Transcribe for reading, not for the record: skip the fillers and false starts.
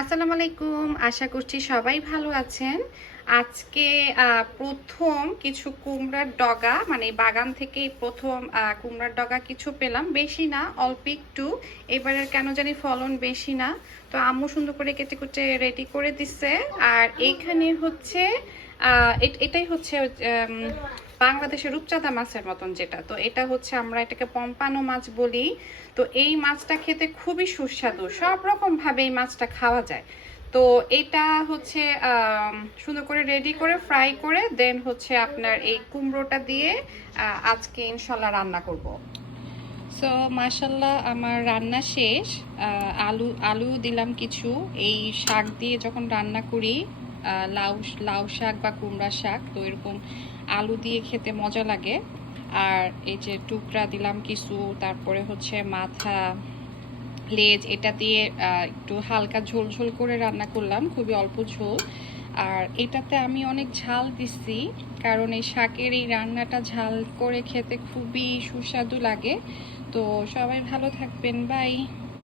আসসালামু আলাইকুম। আশা করছি সবাই ভালো আছেন। আজকে প্রথম কিছু কুমড়ার ডগা মানে বাগান থেকেই প্রথম কুমড়ার ডগা কিছু পেলাম। বেশি না, অল্প একটু। এবারের কেন জানি ফলন বেশি না। তো আম্মু সুন্দর করে কেটে কুটে রেডি করে দিচ্ছে। আর এইখানে হচ্ছে এটাই হচ্ছে বাংলাদেশের রূপচাঁদা মাছের মতন যেটা, তো এটা হচ্ছে আমরা এটাকে পম্পানো মাছ বলি। তো এই মাছটা খেতে খুবই সুস্বাদু, সব রকম ভাবে এই মাছটা খাওয়া যায়। তো এটা হচ্ছে সুন্দর করে রেডি করে ফ্রাই করে দেন হচ্ছে আপনার এই কুমড়োটা দিয়ে আজকে ইনশাল্লাহ রান্না করব। সো মাশাল্লাহ আমার রান্না শেষ। আলু আলু দিলাম কিছু। এই শাক দিয়ে যখন রান্না করি, লাউ লাউ শাক বা কুমড়া শাক, তো এরকম আলু দিয়ে খেতে মজা লাগে। আর এই যে টুকরা দিলাম কিছু, তারপরে হচ্ছে মাথা, লেজ, এটা দিয়ে একটু হালকা ঝোল ঝোল করে রান্না করলাম, খুবই অল্প ঝোল। আর এটাতে আমি অনেক ঝাল দিছি, কারণ এই শাকের এই রান্নাটা ঝাল করে খেতে খুবই সুস্বাদু লাগে। তো সবাই ভালো থাকবেন, বাই।